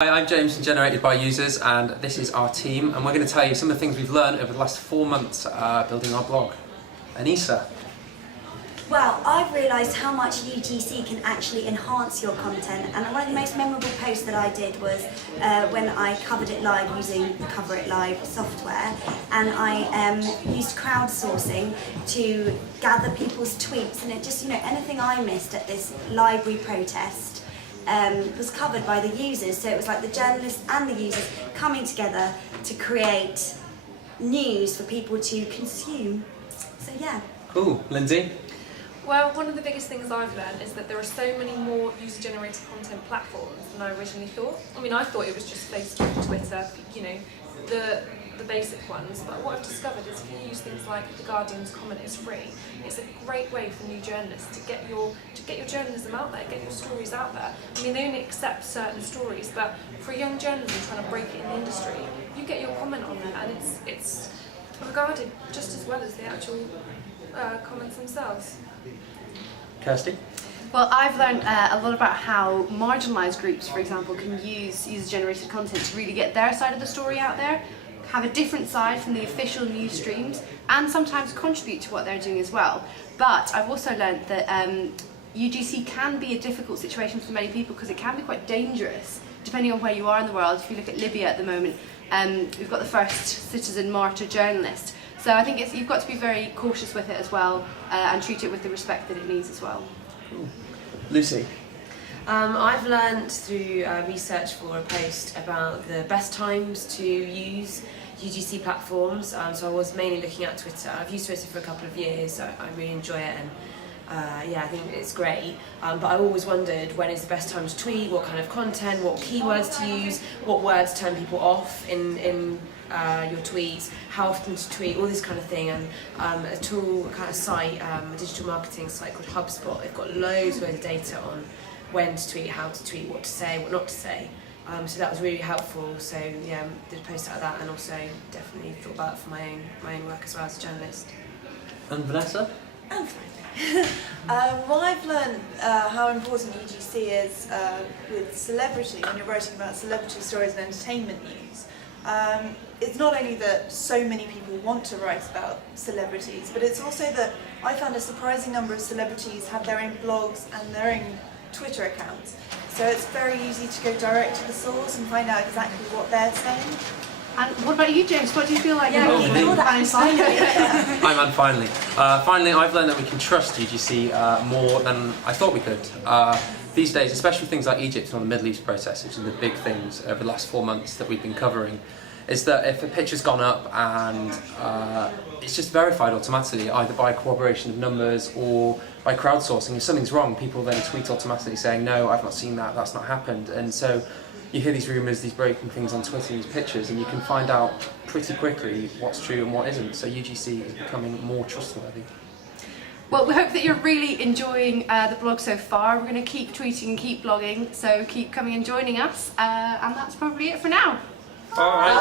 Hi, I'm James from Generated by Users, and this is our team, and we're going to tell you some of the things we've learned over the last 4 months building our blog. Anissa. Well, I've realised how much UGC can actually enhance your content, and one of the most memorable posts that I did was when I covered it live using the Cover It Live software, and I used crowdsourcing to gather people's tweets, and it just, anything I missed at this library protest was covered by the users. So it was like the journalists and the users coming together to create news for people to consume. So yeah. Cool. Lindsay? Well, one of the biggest things I've learned is that there are so many more user-generated content platforms than I originally thought. I mean, I thought it was just Facebook, Twitter, the basic ones, but what I've discovered is if you use things like The Guardian's comment is free, it's a great way for new journalists to get your journalism out there, get your stories out there. I mean, they only accept certain stories, but for a young journalist trying to break it in the industry, you get your comment on there, and it's regarded just as well as the actual comments themselves. Kirsty? Well, I've learned a lot about how marginalised groups, for example, can use user-generated content to really get their side of the story out there, have a different side from the official news streams, and sometimes contribute to what they're doing as well. But I've also learned that UGC can be a difficult situation for many people because it can be quite dangerous, depending on where you are in the world. If you look at Libya at the moment, we've got the first citizen martyr journalist. So I think you've got to be very cautious with it as well, and treat it with the respect that it needs as well. Cool. Lucy? I've learnt through research for a post about the best times to use UGC platforms. So I was mainly looking at Twitter. I've used Twitter for a couple of years, so I really enjoy it, and yeah, I think it's great. But I always wondered when is the best time to tweet, what kind of content, what keywords to use, what words turn people off in your tweets, how often to tweet, all this kind of thing. And a tool, kind of site, a digital marketing site called HubSpot, they've got loads of data on when to tweet, how to tweet, what to say, what not to say. So that was really helpful. So yeah, did a post out of that, and also definitely thought about it for my own work as well as a journalist. And Vanessa? And finally. Well, I've learned how important UGC is with celebrity, when you're writing about celebrity stories and entertainment news. It's not only that so many people want to write about celebrities, but it's also that I found a surprising number of celebrities have their own blogs and their own Twitter accounts. So it's very easy to go direct to the source and find out exactly what they're saying. And what about you, James? What do you feel like? Yeah, you're you feel that. Hi man, finally. Finally, I've learned that we can trust UGC more than I thought we could. These days, especially things like Egypt and the Middle East process, which are the big things over the last 4 months that we've been covering, is that if a picture's gone up and it's just verified automatically, either by corroboration of numbers or by crowdsourcing, if something's wrong, people then tweet automatically saying, no, I've not seen that, that's not happened. And so you hear these rumours, these breaking things on Twitter, these pictures, and you can find out pretty quickly what's true and what isn't. So UGC is becoming more trustworthy. Well, we hope that you're really enjoying the blog so far. We're going to keep tweeting and keep blogging, so keep coming and joining us, and that's probably it for now. All right.